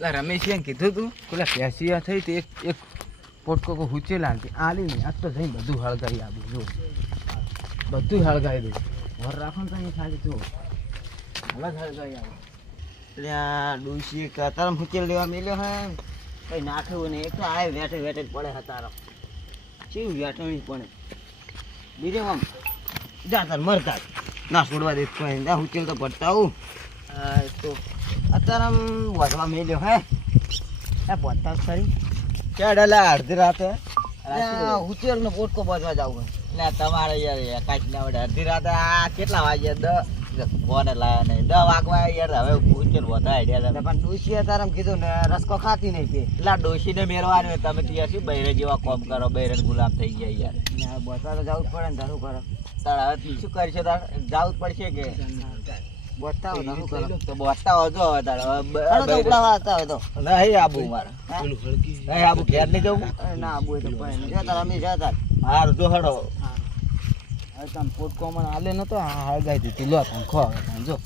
એટલે રમેશે કીધું તું પેલા પેસિયા થઈ તે એક પોટકો કો હુચેલા આલી ને આજ તો જઈને બધું હળગાઈ આવું જો બધું હળગાઈ દઉં ઘર રાખો ને તમે ખાલી જો અલગ હળગાઈ આવું એટલે આ ડોશી કતારમ હુચેલ લેવા મેલ્યો હે કઈ નાખ્યું ને એક તો આ વેઠે વેઠે જ પડે હતારો ચીવ વેઠણી પડે બીજે આમ જાતા મરતા ના છોડવા દે કોઈ ના હુચેલ તો પડતા આવું તો અત્યારે આમ વધવા મેલ્યો હે આ પડતા ખરી કેડલા અડધી રાતે હુચેલ નો પોટકો બાજવા જાવ એટલે તમારે યાર કાંઈ ના વડે અડધી રાતે આ કેટલા વાગ્યા કોને લાયા નહીં 10 વાગવા યાર હવે ઉચેલ વધા આઈડિયા પણ ડોશીએ તારમ કીધું ને રસકો ખાતી નહીં તે એટલે ડોશીને મેરવાનું તમે તો યાર શું બૈરે જેવા કોમ કરો બૈરે ગુલામ થઈ ગયા યાર બોતા તો જવું જ પડે ને તારું કરો તાર હવે શું કરશે તાર જવું જ પડશે કે બોતાવો તારું કરો તો બોતાવો જો હવે તાર ઉપડાવા હતા હવે તો નહીં આબુ મારે નહીં આબુ ઘેર નહીં જવું ના આબુ તો પણ જો તાર અમે જા તાર હાર જો હડો તમે પોટકો મને આલે નતો હળગાઈ દીધી લો તમે ખો જો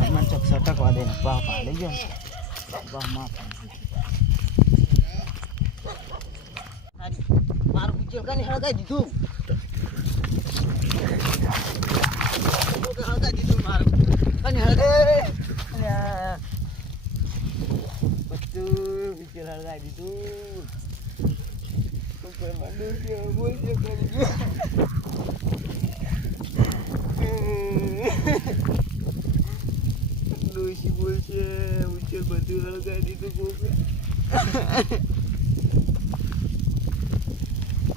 મને ચોક સટકવા દે ને પા પાડી ગયો બા માં મારું ઉચેલ કાની હળગાઈ દીધું હળગાઈ દીધું મારું કાની હળગાઈ બધું ઉચેલ હળગાઈ દીધું ડોશી બોલશે ઉચેલ બધું હળગાઈ દીધું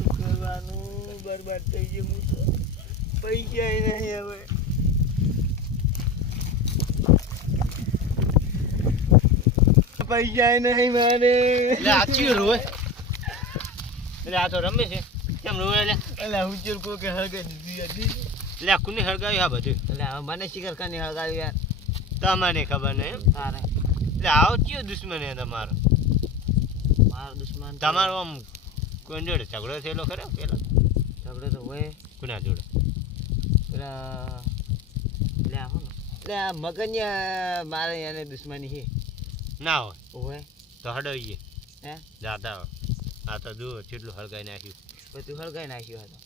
કરવાનું બરબાદ થઈ ગયું પૈસા નહીં હવે પૈસા નહીં મારે આચી રોય એટલે આ તો રમે છે કેમ રોવે એટલે ઉચેલ કોઈ કે હળગાઈ દીધી હતી એટલે આ કુને હળગાવ્યું આ બધું એટલે હવે મને શિખર કાની હળગાવ્યું યાર તમને ખબર નહીં એમ તારે એટલે આવો કયો દુશ્મન હે તમારો મારો દુશ્મન તમારો આમ કોઈ જોડે ઝઘડો થયેલો ખરો પેલા ઝઘડો તો હોય કુના જોડે પેલા એટલે આ મગન મારે એને દુશ્મની છે ના હોય હોય તો હડોઈએ હે જાતા હોય આ તો જુઓ કેટલું હળગાઈ નાખ્યું બધું હળગાઈ નાખ્યું હતું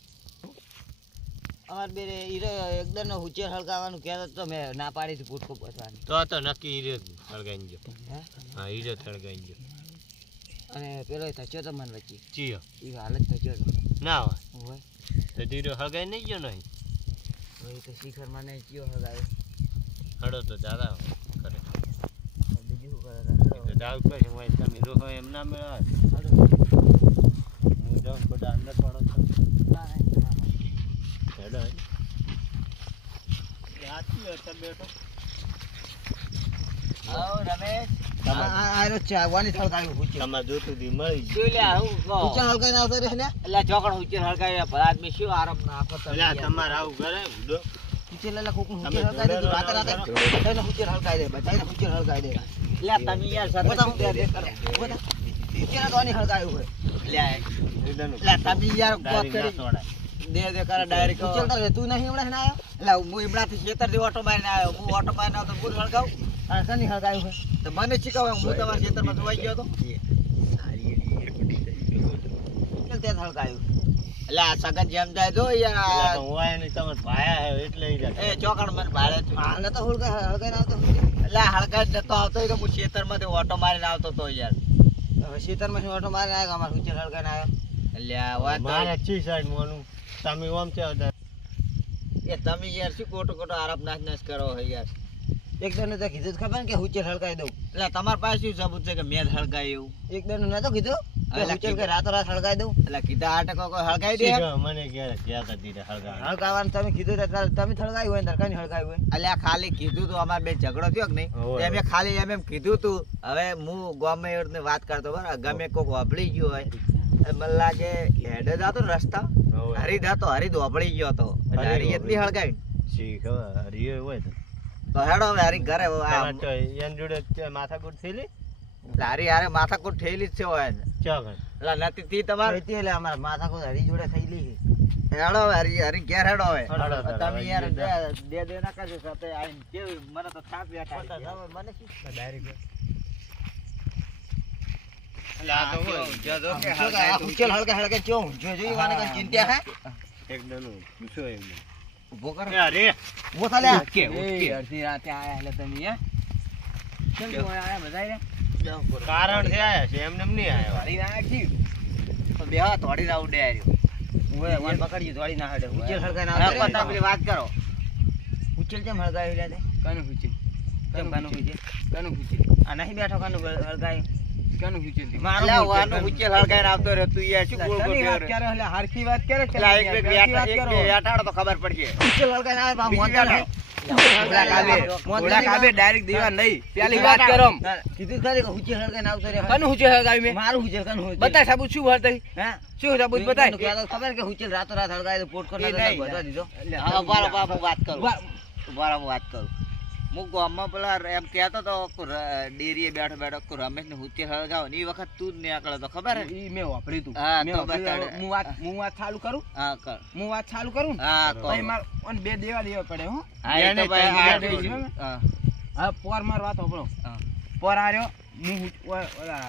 અમારે બે હીરો એકદમ ઉચેર હળગાવાનું કહેતો તો મેં ના પાડી હતી પૂટકો પસવાની તો નક્કી હીરો હળગાઈ ગયો હા હીરો હળગાઈ ગયો અને પેલો થચ્યો તો મન વચ્ચે ચીયો એ હાલત થચ્યો તો ના હોય હોય તો હીરો હળગાઈ નહીં ગયો નહીં હોય તો શિખર મને ચિયો હળગાવ્યો હડો તો દાદા કરે બીજું શું કરે તો દાવ પછી હોય તમે રોહો એમ ના મેળવા હું જાઉં બધા અંદર પડો છો હેડો આથી હતા બેઠો આવો રમેશ આરો ચાવાની હળગાવ્યું ઉચેર તમારે જોતું દી મળી શું લે હું ઉચેર હળગાઈને આવતો રહે ને એટલે ચોકડ ઉચેર હળગાવ્યા ભલા આદમી શું આરોપ નાખો તો એટલે તમારે આવું કરે ઉડો ઉચેર લેલા કોક ઉચેર હળગાઈ દે રાતે રાતે બધાને ઉચેર હળગાઈ દે બધાને ઉચેર હળગાઈ દે એટલે તમે યાર સાથે ઉચેર તો આની હળગાવ્યું હોય એટલે તમે યાર કોક કરી દે કરે ડાયરેક્ટ ઉચેર તો તું નહીં હમણાં ને આવ્યો એટલે હું હમણાંથી ખેતરથી ઓટો મારીને આવ્યો હું ઓટો મારીને આવતો પૂર હળગાવ અને કની હળગાવ્યું હોય તો મને શીખવે હું તમારા ખેતરમાં જોવાઈ ગયો હતો ત્યાં હળગાવ્યું એટલે આ સગન જેમ જાય જો યાર હોય નહીં તમે ભાયા હે એટલે એ ચોકડ મને ભાડે હાલ તો હળગાઈને આવતો એટલે હળગાઈ નતો આવતો તો હું ખેતરમાંથી ઓટો મારીને આવતો તો યાર હવે ખેતરમાંથી ઓટો મારીને આવ્યો અમારે ઉચેર હળગાઈને આવ્યો એટલે આ વાત મારે ચી સાઈડ મોનું તમે ઓમ છે એ તમે યાર શું ખોટો ખોટો આરોપ નાશ કરો હે યાર એક દન તો કીધું ખબર ને કે ઉચેર હળગાઈ દઉં એટલે તમારા પાસે શું સબૂત છે કે મેં હળગાયું એક દન નતો કીધું ઉચેર કે રાતો રાત હળગાઈ દઉં એટલે કીધા 8 ટકા કોઈ હળગાઈ દે મને ક્યાં દીધા હળગાવાનું તમે કીધું તમે હળગાયું હોય તરકાની હળગાયું હોય એટલે આ ખાલી કીધું તું અમારે બે ઝઘડો થયો કે નહીં એમ ખાલી એમ કીધું તું હવે હું ગમે ને વાત કરતો બરાબર ગમે કોક વાપરી ગયો હોય મને લાગે હેડે જાતો ને રસ્તા હરી જાતો હરી દોબળી ગયો હતો એટલે હરી એટલી હળગાવી હોય તો હેડો હવે હરી ઘરે એન જોડે માથાકૂટ થયેલી હારી હારે માથાકૂટ થયેલી જ છે હોય ચા એટલે નથી તી તમારે એટલે અમારે માથાકૂટ હરી જોડે થયેલી છે હેડો હવે, હરી ઘેર હેડો હવે. હેડો, તમે યાર હેડો. દે ના કરજો સાથે આઈને કેવી મને તો થાપ બેઠા છે. હવે મને શું એટલે આ તો હોય. શું આ ઉચેલ હળકા હળકા ચો જો જોઈ વાને કઈ ચિંતા હે એકદમ પૂછો એકદમ. ઉભો કર એ અરે ઉભો થાલે એ અડધી રાતે આયા એટલે તમે હે કેમ છો આયા બધા રે કારણ છે આયા છે એમને એમ નહીં આયા. વાળી ના કી તો બે હાથ વળી ના ઉડે આર્યો ઓય વાન પકડજી દોડી ના હડે ઉચેલ હળકા ના હા, પતા પેલી વાત કરો ઉચેલ કેમ હળગાવી લે કાનું હુચે કેમ કાનું હુચે કાનું હુચે આ નહીં બેઠો કાનું હળગાવી કાનું હુચે મારો વાનો ઉચેલ હળગાઈને આવતો રે તું યાર શું ગોળ ગોળ વાત કરે એટલે હરખી વાત કરે કે પેલા એક બે બેઠાડો તો ખબર પડશે ઉચેલ હળગાઈને આવે બા મોંતા નહીં ઘોડા કાબે ડાયરેક્ટ દેવા નહીં પેલી વાત કરો કીધું ખરી કે હુચેલ હળગાઈને આવતો રે કાનું હુચે હગાવી મે મારું હુચેલ કાનું હુચેલ બતાય સાબુ શું વર્તઈ હા શું સાબુ બતાય ખબર કે હુચેલ રાતો રાત હળગાવી તો પોટ એ નહીં. બધા દીધો હા બારો બાપુ વાત કરું બારો વાત કરું હું ગામમાં પેલા એમ કહેતો તો ડેરીએ બેઠો બેઠો કો રમેશ ને હુચેલ હળગાવો ને એ વખત તું જ નીકળ્યો તો ખબર હે ઈ મે વાપર્યું તું હા, મેં તો વાપર્યું. બતાડે. હું વાત ચાલુ કરું હા કર હા ભાઈ કર માર ઓન બે દેવા પડે હો હા એ તો ભાઈ આ આ જોઈ જોઈ. હા હા પોર માર વાત હોભળો હા પોર આર્યો ઓલા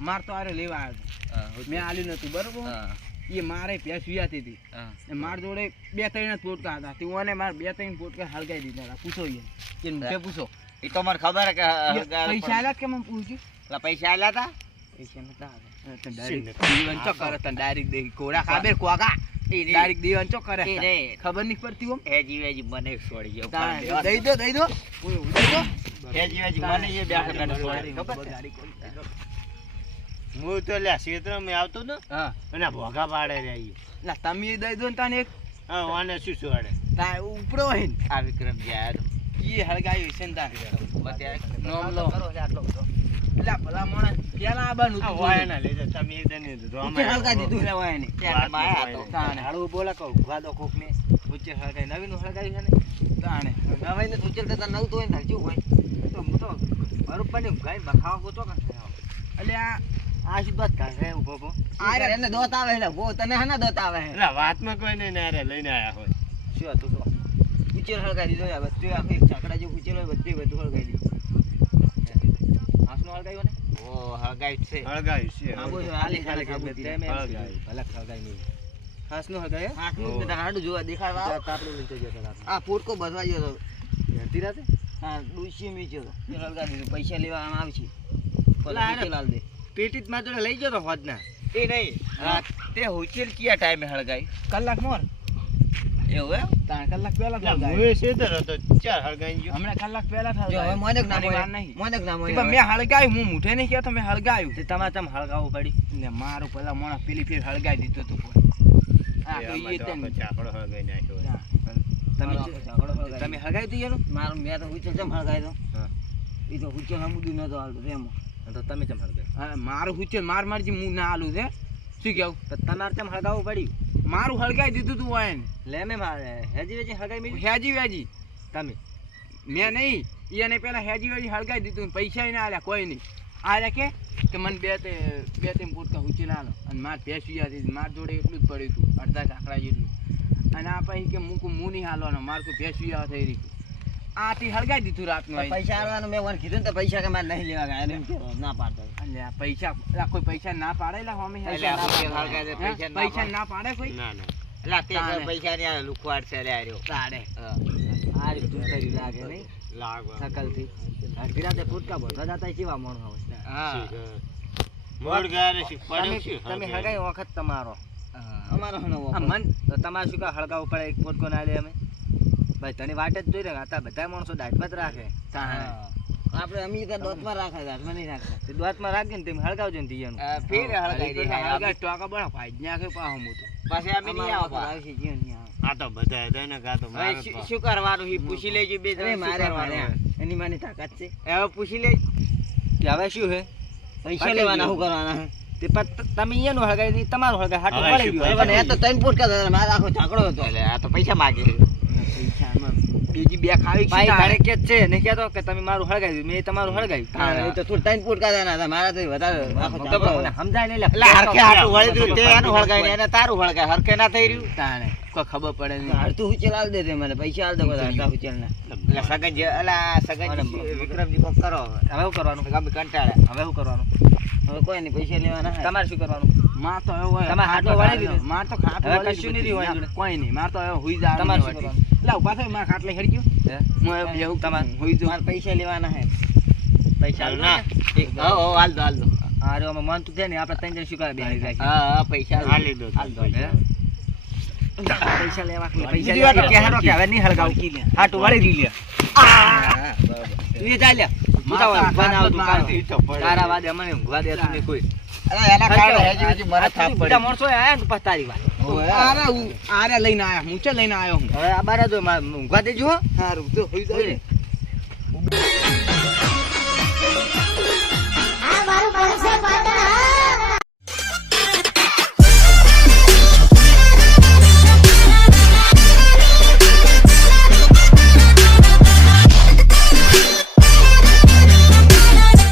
માર તો આર્યો લેવા આવ્યો હા, મેં આલ્યું નતું બરોબર હા એ મારે ભેંસ વિયાતી હતી હા ને માર જોડે બે ત્રણ જ પોટકા હતા તેઓને માર બે ત્રણ પોટકા હળગાઈ દીધા હતા. પૂછો ઈ કે મુકે પૂછો એ તો મને ખબર હે કે પૈસા આલ્યા કે મને પૂછ્યું પેલા પૈસા આલ્યા તા પૈસા નતા દીવાન ચો કરે તને ડાયરેક્ટ દે કોડા ખાબે કોગા ડાયરેક્ટ દીવાન ચો કરે એ રે. ખબર નહીં પડતી ઓમ હેજી વેજી મને છોડી ગયો દઈ દો દઈ દો હેજી વેજી મને એ બેઠો બેઠો છોડી ખબર છે? હું તો લ્યા ક્ષેત્રમાં આવતો ને હા અને ભોગા પાડે રે ઈ. ના તમે દઈ દો ને તને એક હા વાને શું સુવાડે. તા ઉપરો હે ને આ વિક્રમ ગયા ઈ હળગાયું છે ને તાર નોમ લો. કરો આટલો બધો એટલે ભલા માણસ પેલા આબાનું આ વાયના લીધે તમે એકદમ નહીં તો ઉચ્ચે હળગાઈ દીધું એટલે વાય ને ત્યાં માયા હતો તાણે હાડું બોલા કહું ઉભા દો કોક ને ઉચ્ચે હળગાઈ નવીન હળગાયું છે ને તાણે નવાઈ ને ઉચેલ કરતા નવ તો હોય ને શું હોય તો હું તો બરોબર ને ગાય બખાવા ગોતો કે એટલે આ શું વાત કાઢે ઉભો ઉભો. આ એને દોત આવે એટલે બહુ તને હના દોત આવે હે એટલે વાતમાં કોઈ નહીં ને લઈને આયા હોય. શું હતું તો ઉચેલ હળગાઈ દીધો યાર બધું આખું એક ચાકડા જેવું ઉચેલ હોય બધું હળગાઈ દીધું હાસનો હળગાયો ને ઓ હળગાઈ છે હળગાયું છે. આ બોલ હાલી ખાલી હળગાયું. હળગાયું. ભલા હળગાઈ નહીં હાસનું હળગાય હાસનું જ બધા હાડું જોવા દેખાડવા તાપડું લઈને જતો રાત આ પોટકો બધવા ગયો તો હતી રાતે હા ડુસી મીચ્યો તો એ હળગાઈ દીધું પૈસા લેવા આમ આવશે ઓલા ઉચેલ હાલ દે પેટી જ મારા જોડે લઈ ગયો તો હોદના. એ નહીં હા. તે ઉચેલ કયા ટાઈમે હળગાઈ કલાક મોર એવું હે તાણ કલાક પહેલા એટલે હળગાયું. હું એ ક્ષેત્ર હતો ચાર હળગાઈ ગયો. હમણાં કલાક પહેલા જ જો હવે હળગાયું. મોનક ના મારી વાર મોય નહીં. મોનક ના તે મોય પણ મેં હળગાયું હું મૂઠે નહીં કહેતો મેં હળગાયું તે તમારે તમ હળગાવવું પડી ને મારું પેલા મોણા પેલી ફેર હળગાઈ દીધું તું કોઈ આ એ તો આમાં ઈ તો તે આખો ચાકડો હળગાઈ નાખ્યો. તમે તમે તમે હળગાવી તું એનું મારું મેં તો ઉચેલ ચમ હળગાવી દો હા. એ તો ઉચેલ હમુદું નતો હાલતું રેમો તો તમે ચમ હળગાઈ. હા, મારું હુચે માર મારજી હું ના આલું છે શું કેવું તો તમારે ચમ હળગાવવું પડ્યું મારું હળગાઈ દીધું તું વાયન લે મેં મારે હેજી વેજી હળગાવી મિલી હેજી વેજી તમે મેં નહીં એને પેલા હેજી વેજી હળગાઈ દીધું પૈસા ના આલ્યા કોઈ નહીં આલ્યા કે મને બે ત્રણ પોટકા હુચી ના આલો અને માર ભેંસ વિયાતી માર જોડે એટલું જ પડ્યું હતું અડધા કાકડા જેટલું અને આ પછી કે મૂકું મું નહીં હાલવાનો માર કોઈ ભેંસ વિયા થઈ રહી આથી હળગાઈ દીધું રાતનું આઈને. પૈસા આલવાનું મેં વન કીધું ને તો પૈસા કે મારે નહીં લેવા ગયા એમ કહેતો, ના પાડતો એટલે આ પૈસા એટલે કોઈ પૈસા ના પાડે લા હોમી એટલે આ ઉચેલ હળગાવી દે, પૈસા ના પૈસા પાડે. ના પાડે કોઈ ના ના એટલે તે તાણે. પૈસા ની આ લુખવાડ છે લે આર્યો તાડે આ રીતનું કર્યું લાગે નહીં લાગવા. શકલથી અડધી રાતે ફૂટકા બધા જતા કેવા મોણ અવસ્થા હા મોડ ગયા રે શી પડ્યું તમે શું તમે હળગાયું? હળગાઈ વખત તમારો અમારો હનો આ મન તો તમારે શું કા હળગાવું પડે એક પોટકો ના લે અમે ભાઈ તને વાટ જ જોઈ રહ્યા હતા બધા માણસો દાઢમાં જ રાખે તાણે. આપણે અમે તો દોતમાં રાખે દાઢમાં નહીં રાખતા તે દોતમાં રાખીને તમે હળગાવજો ને તીયાનું ફેર હળગાઈ ટોકા બડા ભાઈ નાખે પાહો મોતો પાછે અમે નહીં આવતા આવશે જીવન નહીં આવે આ તો બધા હતા ને કા તો મારે હવે તો- શું કરવાનું એ પૂછી લેજો બે અરે મારે મારે એની માની તાકાત છે હવે પૂછી લે કે હવે શું હે પૈસા લેવાના શું કરવાના હે તે તમે અહીંયાનું હળગાઈ નહીં તમારું હળગાઈ હાટું હવે પડી શું ગયું એ તો ત્રણ ફૂટ કા મારે આખો ઝાકડો હતો એટલે આ તો પૈસા માગે પૈસા બીજી બે ખાવી ભાઈ છે ઘરે કે જ છે ને કહેતો કે તમે મારું હળગાવ્યું મેં તમારું હળગાવ્યું એ તો તું ત્રણ પોટકા દેના હતા મારાથી વધારે આખો તો ચાપો. મને સમજાય નહીં એટલે હરખે હાટું વળી દીધું, તે એનું હળગાવીને એને તારું હળગાય, હરખે ના થઈ રહ્યું. તાણે કોઈ ખબર પડે નહીં. અડધું ઉચેલ આલ દે તે મને, પૈસા આલ દે બધા અડધા ઉચેલના. એટલે સગનજી, અલા સગનજી, વિક્રમજી કોક કરો હવે. હવે શું કરવાનું અમે કંટાળ્યા. હવે શું કરવાનું હવે કોઈ નહીં, પૈસા લેવાના હે. તમારે શું કરવાનું માર તો હવે હોય. તમારે હાટો વળી દીધું. માર તો ખાટું હવે વળી કશું દીધું. નહીં રહ્યું જોડે. કોઈ નહીં, માર તો હવે હુઈ જવાનું. તમારે શું કરવાનું? એટલે ઊભા થઈ, માર ખાટલે હેડ ગયો. હે? હું હવે બેહું, તમારે? હુઈ જાઉં. મારે પૈસા લેવાના હે. પૈસા ના. હો હાલ દો, હાલ દો. અરે અમે મન તું છે ને આપણે ત્રણ જણ શું કરે બેહી જાય હા હા, પૈસા હાલ લીધો. હાલ દો. હે? પૈસા લેવા કે પૈસા બીજી લેવા વાત કે હારો કે હવે નહીં હળગાવું હાટું વળી દી લે હા, બરાબર. તું એ ચાલ લે માર તો ઊભા ના હાથ આવતું જ કાઢો. મારતી તારા વાદે અમને ઊંઘવા દેતું નહીં કોઈ અલા, એના કારણે હેજી વેજી મને થાપ બધા પડી. માણસો આયા ને પછી તારી વાત ઓવે. આરે લઈને આયા, હું ચે લઈને આયો હું. હવે આ બારા જો ઊંઘવા દેજો હો. હારું તો હુઈ જાઉં ને. આ મારું બનશે પાટા